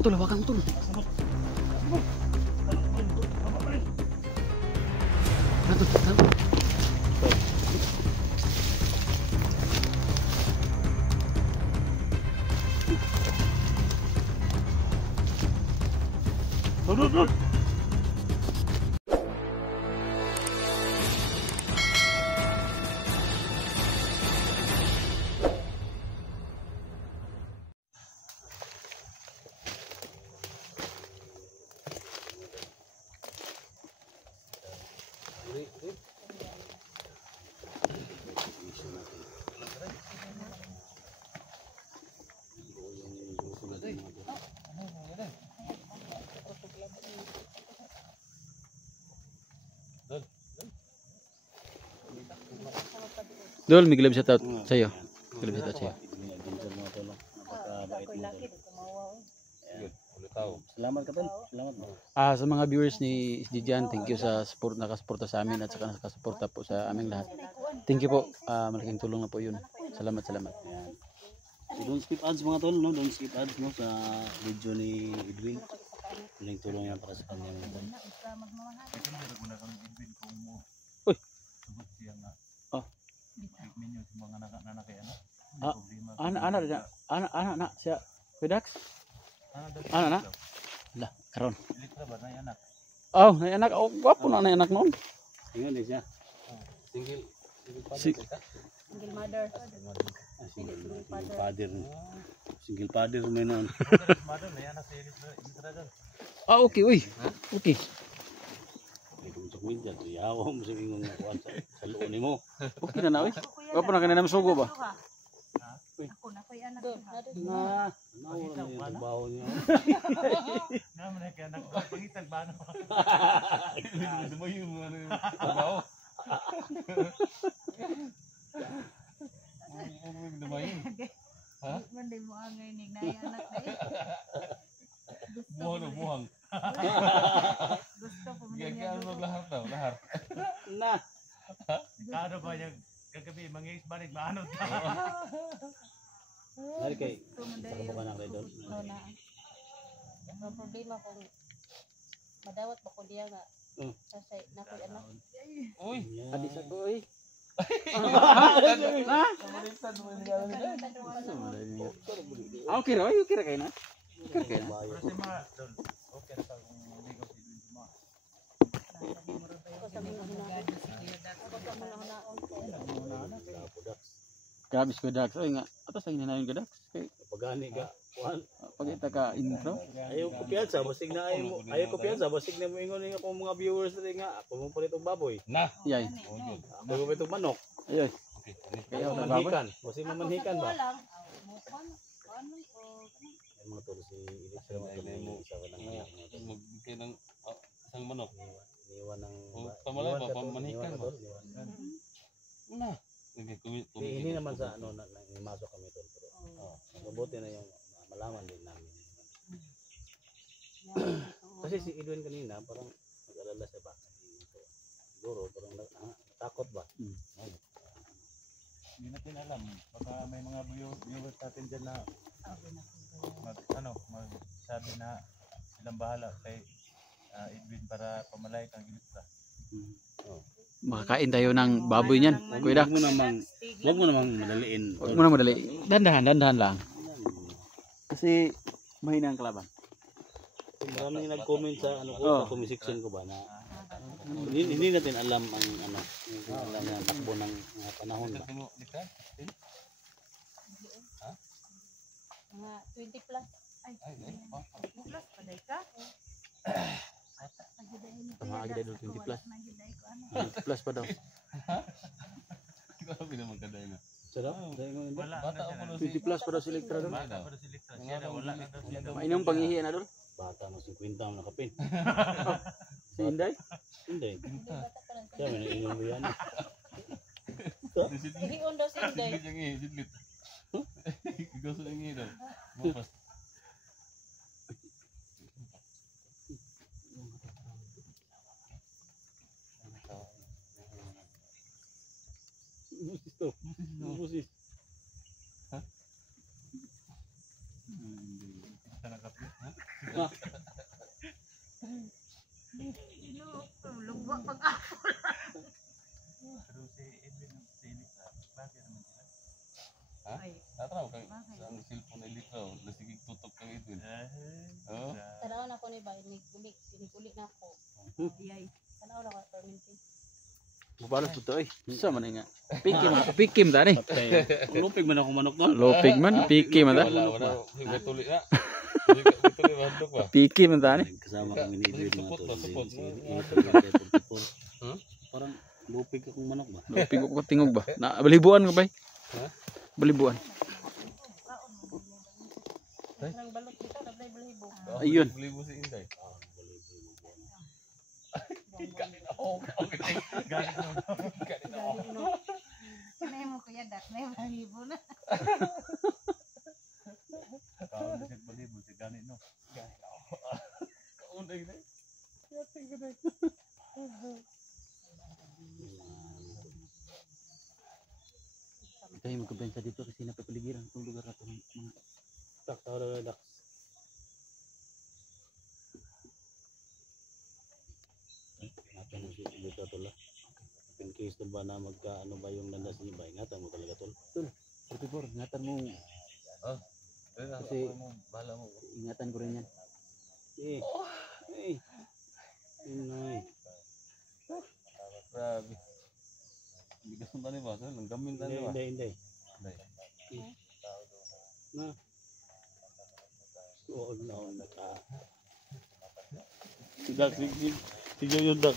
mo tol, hawakan mo tol. Tol. Dol, may glove shoutout sa'yo. Glove shoutout sa'yo. Salamat ka, Tol. Salamat. Sa mga viewers ni Dijan, thank you sa support, nakasuporta sa amin at saka nakasuporta po sa aming lahat. Thank you po. Malaking tulong na po yun. Salamat. So, don't skip ads mga Tol, no? Don't skip ads, no? Sa video ni Edwin. Malaking tulong yan para sa kanya mga Tol. Uy! Anak siya. Kudax? Anak? Lah, karon. Oh, nay anak. Oh, gwapo na nay anak noon. Tingnan din siya. Single mother. Single father. Single father may noon. Okay, uy. Okay. Kung minsan, yawa mo sa ingon sa loob ni mo. Okay na uy. Gwapo na kanina masugo ba? Ako na ko'y anak. Nawala na yung trabaho niya. Naman na kaya nagpangitag ba ano? Mo yung trabaho. Ha? Hindi mo ang ngayon na yung anak na Buhang. Gusto po mo Gagawin mo lahar daw, lahar. Na. Kano ba yung kagabi, mangis balik maanot ka? Hari kay, saka ba ka na kayo doon? Oo na. Ang problema kung madawat ba ko diya nga. Sasay, nakoy anak. Uy! Adis ako uy. Okay ra, okay ra kay na. Okay kay na. Pero si mga doon, okay na pag ligaw si Edwin si mga. Ako sa mga hunaan. Ako sa mga hunaon. Grabe ko Dax. Oy nga, atas ang hinanayon ko Dax. Kay Pagani ka, kuhan. pagita ka intro. Ayaw ko piyansa, basig na ayaw ko piyansa, basig na mo ingon niyo akong mga viewers rin nga, ako mo pa itong baboy. Na! Yay. Ako mo pa itong manok. Ayoy. Okay. Kaya ako baboy. Manhikan, basig na manhikan ba? Lang. Ay mga tol, si Ilis na mga tol, isa ka ng anak mga tol. Magbigay ng isang manok. Iniwan ng... Tama lang ba, iniwan ka, tol, pamanikan iniwan ka, ba? tol, iniwan ka. Na! Hindi naman sa ano, masok kami tol. Pero mabuti na yung malaman din namin. Kasi si Edwin kanina, parang nag-alala siya ba? Siguro, parang natakot ba? Hindi natin alam. Baka may mga viewers natin dyan na magsabi na silang bahala kay Edwin para pamalay kang ilitra. Makakain tayo ng baboy niyan. Kuya Dax. Huwag mo namang madaliin. Huwag mo na madali. Dandahan lang. Kasi mahina ang kalaban. Maraming nag-comment sa ano ko, sa comment section ko ba na hindi natin alam ang ano, hindi alam ang takbo ng panahon ba. Mga 20 plus. Ay, plus paday ka. Mga agad daw 20 plus. 20 plus pa daw. Grabe naman kaday na. Sarap? Dahil mo hindi. Bata ako na 20 plus pa daw si Electra doon. Bata pa si Electra. Siya na wala na daw siya daw. Mainom pangihi na doon. Bata ng 50 ang nakapin. Si Inday. Hindi. Siya may nainom mo yan. Ihion daw si Inday. Sidlit yung ihi, sidlit. Ikaw sa ihi daw. Bukas. Stop. Busis. Ha? Kita nakapit, ha? Wa pag ako. Pero si Edwin, si Elisa, bakit naman sila? Ay, Tataw kang bakit? sa ang cellphone ni Lito, nasigig tutok kang ito. Oo. Tanaw na ko ni ba, inig-ulit na ako. Iyay. Tanaw na ko, perminti. Mabalas po to eh. Sa man nga. Pikim tani. Lupig man ako manok doon. Lopig man, pikim man ta. Wala. May tuli na. May tuli ba? Handok ba? Pikim man tani. Kasama kami ni Edwin mga Support tol. ba? Support. Huh? Parang lupig akong manok ba? Lopig ko tingog ba? Na balibuan ko ba? Ha? Balibuan. Parang balot dito, nablay balahibo. Ayun. Libo si Inday. Galit mo. Gali no. Sinay mo kuya dak na yung balibo na. Tao na siya balibo, si ganit no. Kaunday na. Yating ko na. Tayo magkabensa dito kasi napapaligiran itong lugar na itong mga tak na dak. Ingatan mo si dito tol. In case tol ba na magka ano ba yung landas niya ba? Ingatan mo talaga tol. Tol, 44, ingatan mo. Kasi- Bahala mo. Ingatan ko rin yan. Eh. Eh. Inay. Grabe. Bigas ng tani ba? Langgamin tani ba? Hindi. Na. Oo, na ka. Dak, sige yung dak.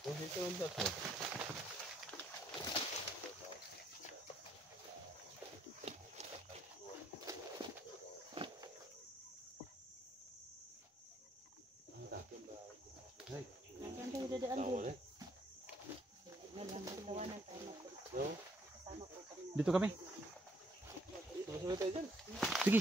Okay, ito ang dato. Ang ganda dadaan din. Malang tawanan sama ko. Kasama ko kami. Dito kami. Susunod tayo dyan. Sige.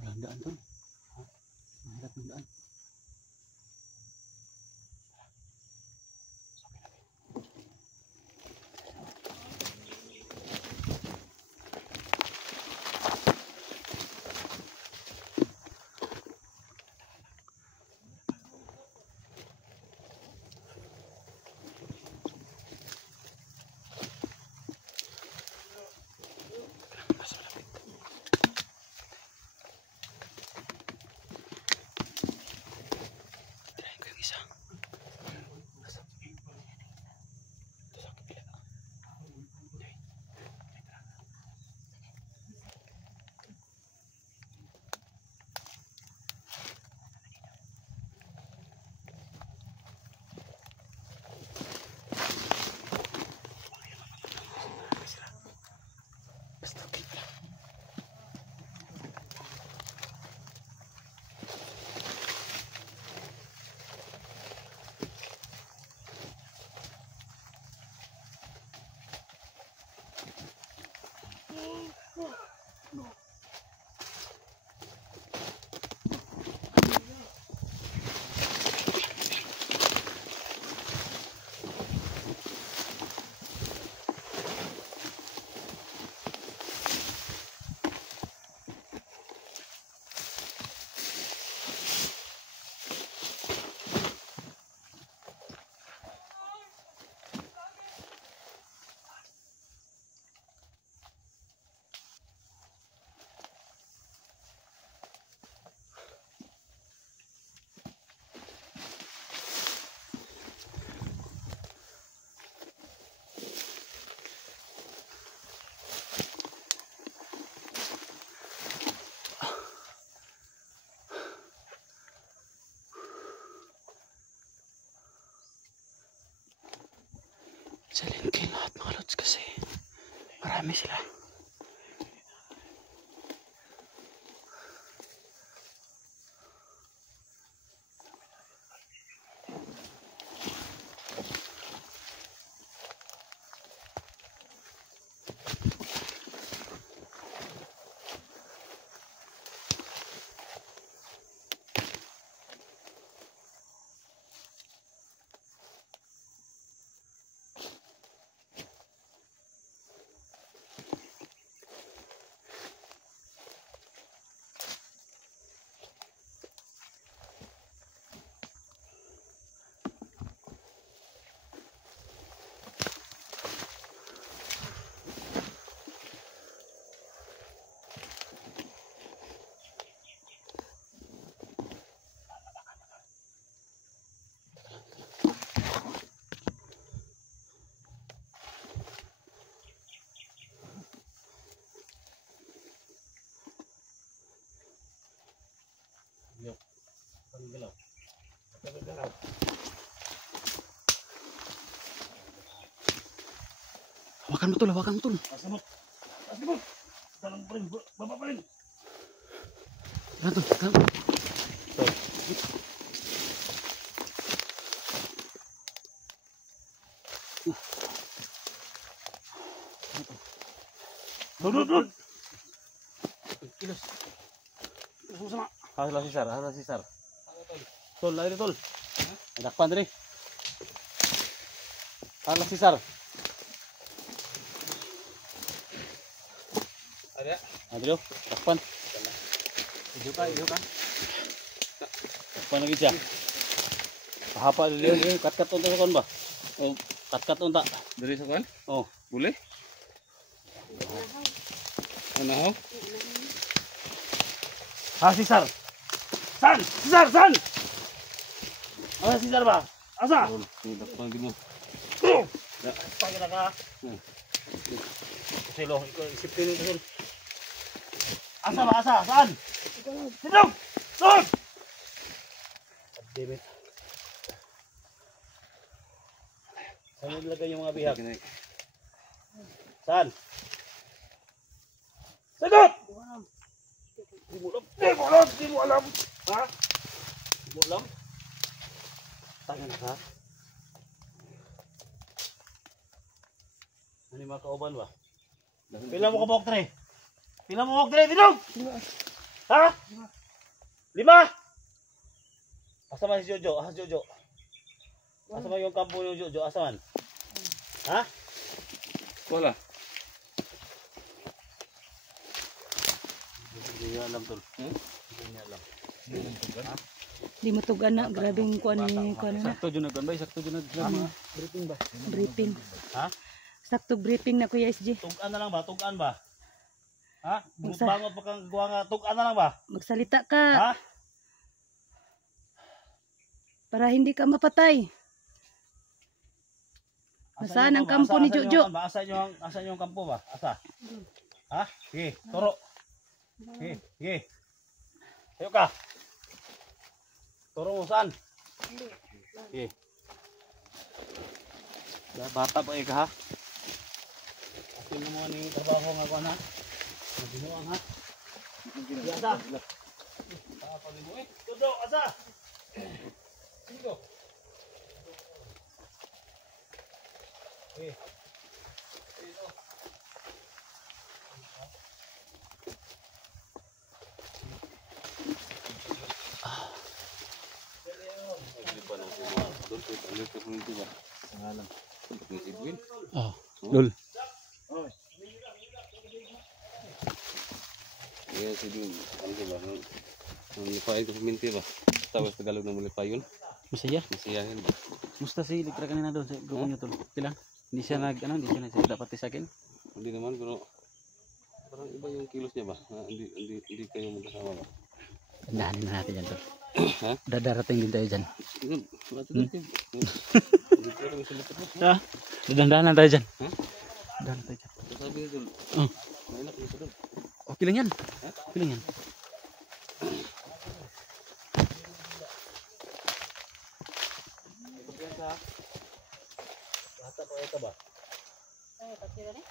Walang daan tol. Mahirap ng daan. Silent kill lahat mga lods kasi marami sila. Hawakan mo tol, hawakan mo tol. Asa mo? Asa mo? Dalang pa rin, baba pa rin. Yan tol, yan. Dudut! Kilos. Kilos mo sama. Hala si Sar. Tol, lari tol. Dakpan diri. Hala si Sar. Ada. Adrio, dakpan. Hidup kan. Dakpan lagi siya. Pahapa dia kat-kat unta kon ba? Oh, kat-kat unta. Dari sekolah? Oh, Boleh? Ano? ha si Sar. San! Si Sar! San! Asa si Sar ba? Asa? Ini dakpan gitu. Pagkita ka. Silo, ikaw isipin ito. Asa ba? Asa? Saan? Sidong! Doon! God damn it. Saan nilagay yung mga bihag? Saan? Sagot! Di mo alam. Di mo alam. Di mo alam. Ha? Di mo alam? Tangan ka? Ano yung mga kauban ba? Pila mo ka buhok tre? Pila mo buhok tre? Dinong! Ha? 5! Asa man si Jojo? Asa si Jojo? Asa man yung kampo yung Jojo? Asa man? Ha? Sekolah. Hindi niya alam tol. Hindi niya alam. Di mo tugan na, grabing kuan ni kuan na. Sakto dyan nagkan ba? Sakto dyan nagkan. Briefing ba? Briefing. Ha? Sakto briefing na Kuya SG. Tugan na lang ba? Tugan ba? Ha? Magsa- Bangot pa kang guwa nga. Tugan na lang ba? Magsalita ka Ha? para hindi ka mapatay. Nasaan ang kampo ni Jojo? Asa yung kampo ba? Asa? Ha? Sige, turo. Sige, sige. Tayo ka. Turo mo saan? Sige. Bata pa ka ha? Asin mo mga ning trabaho nga ko na. Maginuang ha? Sige, asa? Pagin mo eh. Jojo, asa? Sige. Oh, lol. Ya sih dulu, ba? Nalipain ko sa minti ba? Tapos Tagalog na malipayon. Masaya. Masiyahin ba? Musta si Elektra kanina doon sa grupo niyo tol? Kailan? Hindi siya dapat sa akin. Hindi naman, pero parang iba yung kilos niya ba? Hindi kayo magkasama ba? Dahanin na natin yan tol. Ha? Dadarating din tayo dyan. Hindi ko kami sa likod mo. Ha? Dadandahan tayo dyan. Ha? Dahan tayo dyan. Sabi niya dun, Oh. mainak niya sa dun. Okay lang yan. Okay lang yan. Lahat bata pa ito ba? Ay, pagkira ni.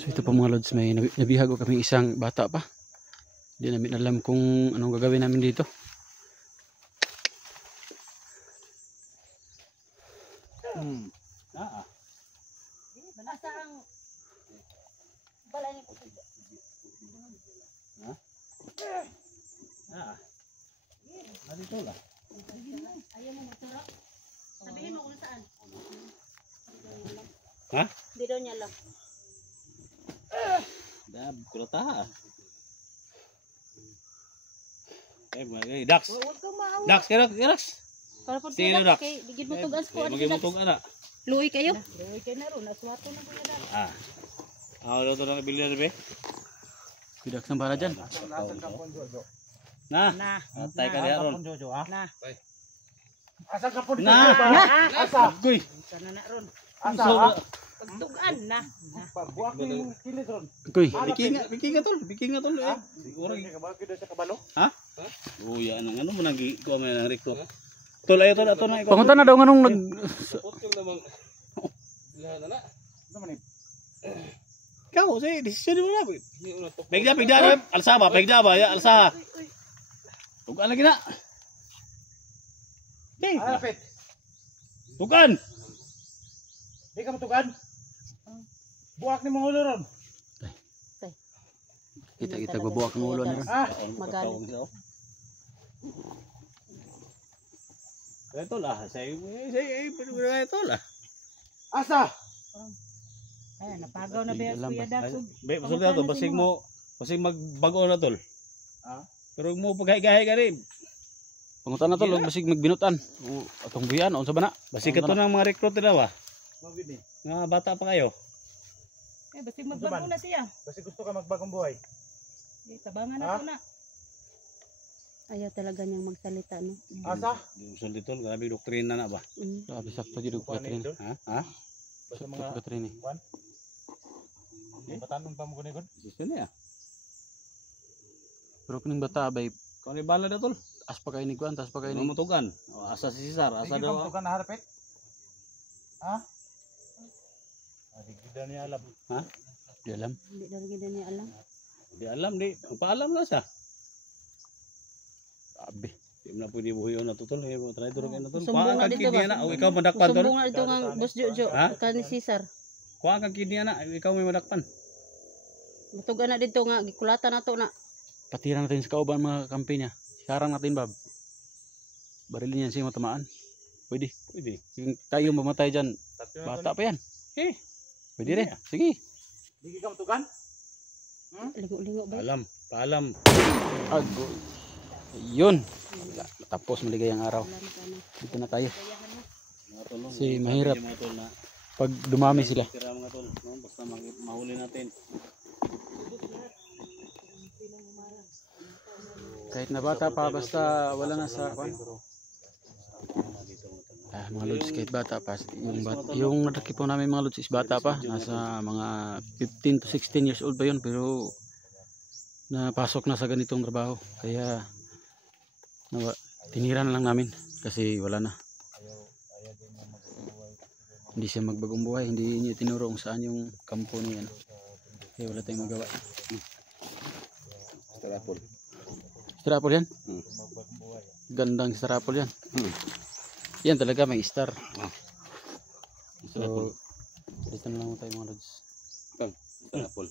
So ito po mga lods, may nabihag ko kami isang bata pa. Hindi namin alam kung anong gagawin namin dito. Asa ang balay ni puti. Nandito lang. Ayaw mo maturo. Sabihin mo kung saan. Ha? Di daw niya lang. Dab, kulata. Dax. Huwag kang maawa. Dax, Dax. Para po Sino, sila Dax? kay bigid mo tugas ko. Magimutog ana. Luoy kayo. Luoy kayo na ron. Aswato na kuya Dax. Ah. Ako daw ng bilyar be. Pidak ng bala dyan. Na. Na. Atay ka diha ron. Na. Asa ka po? Na. Asa. Kuy. Sana na ron. Asa. Pagtugan na. Buak ni kilit ron. Kuy, Bikinga tol, bikinga tol. Siguro ha? Oh, ya anong ano mo nang ko man nang rekto. Tol ayo tol ato na ikaw. pangunta na daw nga nung nag... Ikaw say desisyon mo na. Pegda alsa ba? Pegda ba? Ya alsa. Tugan lagi na. Hey. Alapit. Tugan. Di ka matugan. Buak ni mga ulo ron. Kita gubuak ng ulo nila. Magaling. Ito lah, say ito lah. Asa? Ay, napagaw na ba Alam Kuya ba? Dax? Be, pasok na to, basig magbago na tol. Pero mo paghay-gahay ka rin. Pangunta na to, basig magbinutan. Atong buyan, unsa ba na? Basig ka to ng mga recruit nila ba? Mga bata pa kayo. Eh, basig magbago na siya. Basig gusto ka magbagong buhay. Eh, tabangan na to na. Ayaw talaga niyang magsalita, no? Asa? Gusto dito, grabe doktrina na ba? Sabi sakto dito ko Katrin. Ha? Sakto ko Katrin. Batanon pa mo kunikon? Gusto niya. Pero kuning bata bay Kung ni bala na tol. as pa kay ni kuan, tas pa kay ni. Mamutugan. Asa si Cesar, asa daw. Mamutugan na harapit. Ha? Di kita niya alam. Ha? Di alam. Hindi daw gid niya alam. Di alam di. Paalam na siya. Abi. Di na pwede buhayon na tutol. Try to rin na tol. Sumbong Kuha na kang dito kidney ba? na. O ikaw madakpan tol. Sumbong na dito nga Boss Jojo. Ha? Kani Cesar. Kuha kang kidney na. Ikaw may madakpan. Mutugan na dito nga gikulatan na to na. Patira natin sa kauban mga kampi niya. Sarang natin bab. Barilin yan siya matamaan. Pwede. Pwede. Yung tayo mamatay dyan. Bata pa yan. Eh. Pwede rin. Sige. Di ka matugan? Lingo-lingo ba? Paalam. Ago. Yun. Tapos maligayang araw. Dito na tayo. Kasi mahirap pag dumami sila. Tira mga tol. Basta mahuli natin. Kahit na bata pa, basta wala na sa kwan. Mga lods, kahit bata pa. Yung nadaki po namin mga lods is bata pa. Nasa mga 15 to 16 years old pa yun. Pero napasok na sa ganitong trabaho. Kaya tinira na lang namin. Kasi wala na. Hindi siya magbagong buhay. Hindi niya tinuro kung saan yung kampo niya. Kaya wala tayong magawa. Strapol yan? Gandang strapol yan. Yan talaga may star. So, dito na lang tayo mga lods. Strapol.